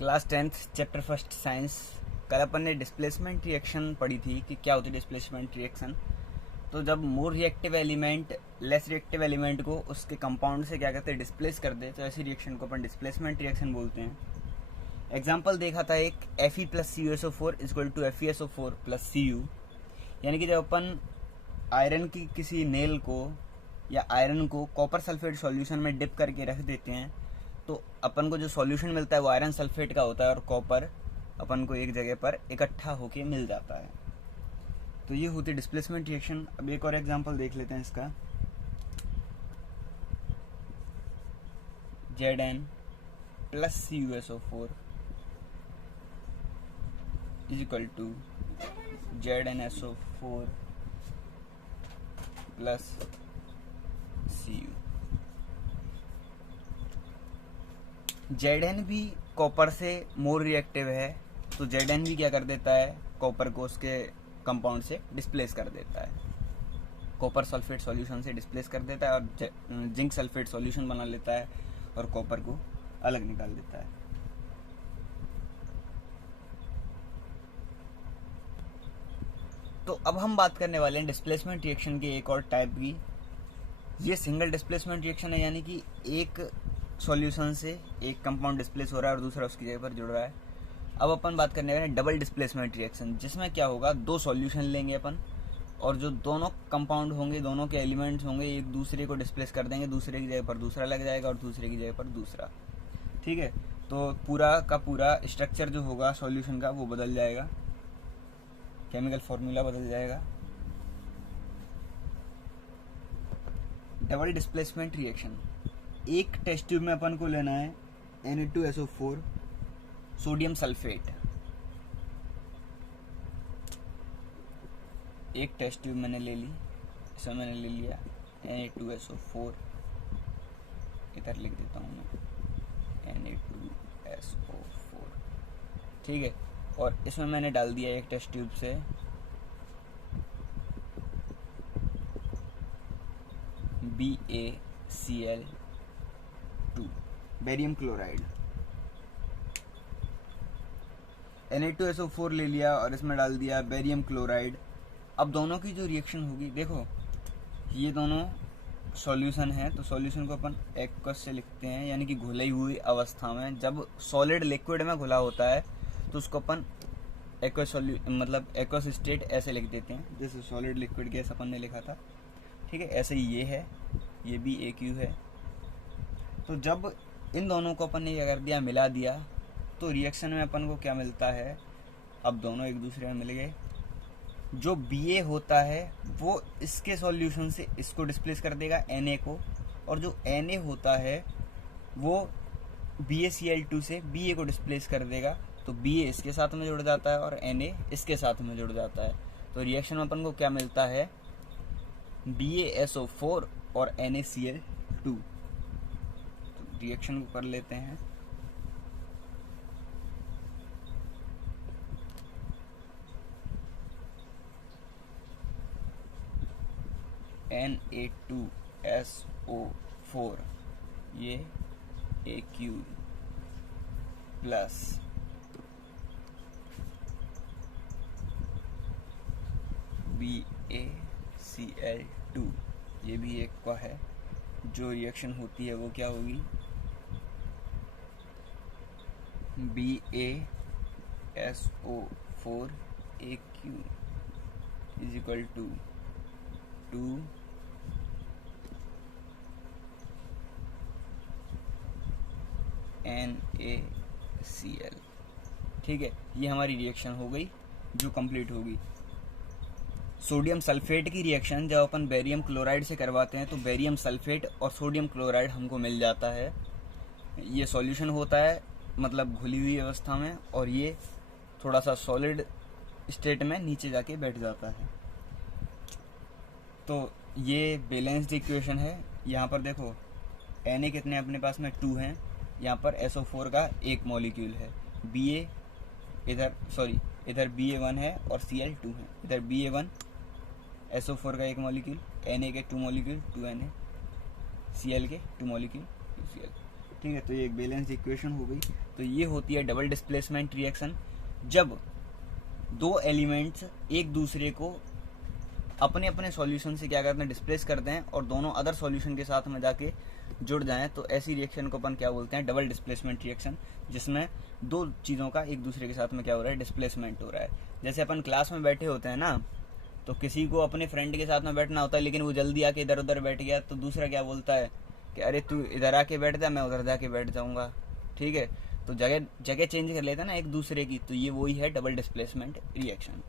Class 10th chapter first science. कल अपन ने displacement reaction पढ़ी थी कि क्या होती है डिस्प्लेसमेंट रिएक्शन। तो जब more reactive element less reactive element को उसके कंपाउंड से क्या कहते हैं डिस्प्लेस कर दे, तो ऐसी रिएक्शन को अपन डिस्प्लेसमेंट रिएक्शन बोलते हैं। एग्जाम्पल देखा था एक Fe plus CuSO4 equal to FeSO4 plus Cu, यानी कि जब अपन आयरन की किसी नेल को या आयरन को कॉपर सल्फेट सॉल्यूशन में डिप करके रख देते हैं तो अपन को जो सॉल्यूशन मिलता है वो आयरन सल्फेट का होता है और कॉपर अपन को एक जगह पर इकट्ठा होके मिल जाता है। तो ये होती है डिस्प्लेसमेंट रिएक्शन। अब एक और एग्जांपल देख लेते हैं इसका। Zn plus CuSO4 is equal to ZnSO4 plus Cu। Zn भी कॉपर से मोर रिएक्टिव है, तो Zn भी क्या कर देता है, कॉपर को उसके कंपाउंड से डिस्प्लेस कर देता है, कॉपर सल्फेट सॉल्यूशन से डिस्प्लेस कर देता है और जिंक सल्फेट सॉल्यूशन बना लेता है और कॉपर को अलग निकाल देता है। तो अब हम बात करने वाले हैं डिस्प्लेसमेंट रिएक्शन के एक और टाइप की। ये सिंगल डिस्प्लेसमेंट रिएक्शन है, यानी कि एक सॉल्यूशन से एक कंपाउंड डिस्प्लेस हो रहा है और दूसरा उसकी जगह पर जुड़ रहा है। अब अपन बात करने वाले हैं डबल डिस्प्लेसमेंट रिएक्शन, जिसमें क्या होगा, दो सॉल्यूशन लेंगे अपन और जो दोनों कंपाउंड होंगे, दोनों के एलिमेंट्स होंगे, एक दूसरे को डिस्प्लेस कर देंगे, दूसरे की जगह पर दूसरा लग जाएगा और दूसरे की जगह पर दूसरा। ठीक है, तो पूरा का पूरा स्ट्रक्चर जो होगा सॉल्यूशन का वो बदल जाएगा, केमिकल फॉर्मूला बदल जाएगा। डबल डिस्प्लेसमेंट रिएक्शन, एक टेस्ट ट्यूब में अपन को लेना है Na2SO4 सोडियम सल्फेट। एक टेस्ट ट्यूब मैंने ले ली, इसमें मैंने ले लिया Na2SO4, इधर लिख देता हूँ मैं Na2SO4। ठीक है, और इसमें मैंने डाल दिया एक टेस्ट ट्यूब से BaCl2 बेरियम क्लोराइड। Na2SO4 ले लिया और इसमें डाल दिया बेरियम क्लोराइड। अब दोनों की जो रिएक्शन होगी, देखो ये दोनों सॉल्यूशन है, तो सॉल्यूशन को अपन एक्वस से लिखते हैं, यानी कि घुलाई हुई अवस्था में। जब सॉलिड लिक्विड में घुला होता है तो उसको अपन एक्वस मतलब एक्वस स्टेट ऐसे लिख देते हैं, जैसे सॉलिड लिक्विड गैस अपन ने लिखा था। ठीक है, ऐसे ही ये है, ये भी AQ है। तो जब इन दोनों को अपन ने क्या कर दिया, मिला दिया, तो रिएक्शन में अपन को क्या मिलता है, अब दोनों एक दूसरे में मिल गए। जो Ba होता है वो इसके सॉल्यूशन से इसको डिस्प्लेस कर देगा Na को, और जो Na होता है वो BaCl2 से Ba को डिस्प्लेस कर देगा, तो Ba इसके साथ में जुड़ जाता है और Na इसके साथ में जुड़ जाता है। तो रिएक्शन में अपन को क्या मिलता है, BaSO4 और NaCl2। तो रिएक्शन को कर लेते हैं। Na2SO4 ये AQ प्लस BaCl2 ये भी एक का है। जो रिएक्शन होती है वो क्या होगी, BaSO4 AQ is equal to 2 NaCl। ठीक है, ये हमारी रिएक्शन हो गई जो कंप्लीट होगी। सोडियम सल्फेट की रिएक्शन जब अपन बेरियम क्लोराइड से करवाते हैं तो बेरियम सल्फेट और सोडियम क्लोराइड हमको मिल जाता है। ये सॉल्यूशन होता है मतलब घुली हुई अवस्था में, और ये थोड़ा सा सॉलिड स्टेट में नीचे जाके बैठ जाता है। तो ये बैलेंस्ड इक्वेशन है। यहाँ पर देखो Na कितने अपने पास में 2 हैं, यहाँ पर SO4 का एक मॉलिक्यूल है, Ba इधर Ba1 है और Cl2 है, इधर Ba1 SO4 का एक मॉलिक्यूल, Na के 2 मॉलिक्यूल 2Na, Cl के 2 मॉलिक्यूल 2Cl। ठीक है, तो ये एक बैलेंस इक्वेशन हो गई। तो ये होती है डबल डिस्प्लेसमेंट रिएक्शन, जब दो एलिमेंट्स एक दूसरे को अपने अपने सॉल्यूशन से क्या करते हैं, डिस्प्लेस करते हैं और दोनों अदर सॉल्यूशन के साथ में जाके जुड़ जाएं, तो ऐसी रिएक्शन को अपन क्या बोलते हैं, डबल डिस्प्लेसमेंट रिएक्शन, जिसमें दो चीज़ों का एक दूसरे के साथ में क्या हो रहा है, डिस्प्लेसमेंट हो रहा है। जैसे अपन क्लास में बैठे होते हैं ना, तो किसी को अपने फ्रेंड के साथ में बैठना होता है, लेकिन वो जल्दी आके इधर उधर बैठ गया, तो दूसरा क्या बोलता है कि अरे तू इधर आके बैठ जा, मैं उधर जाके बैठ जाऊंगा। ठीक है, तो जगह जगह चेंज कर लेता है ना एक दूसरे की, तो ये वही है डबल डिस्प्लेसमेंट रिएक्शन।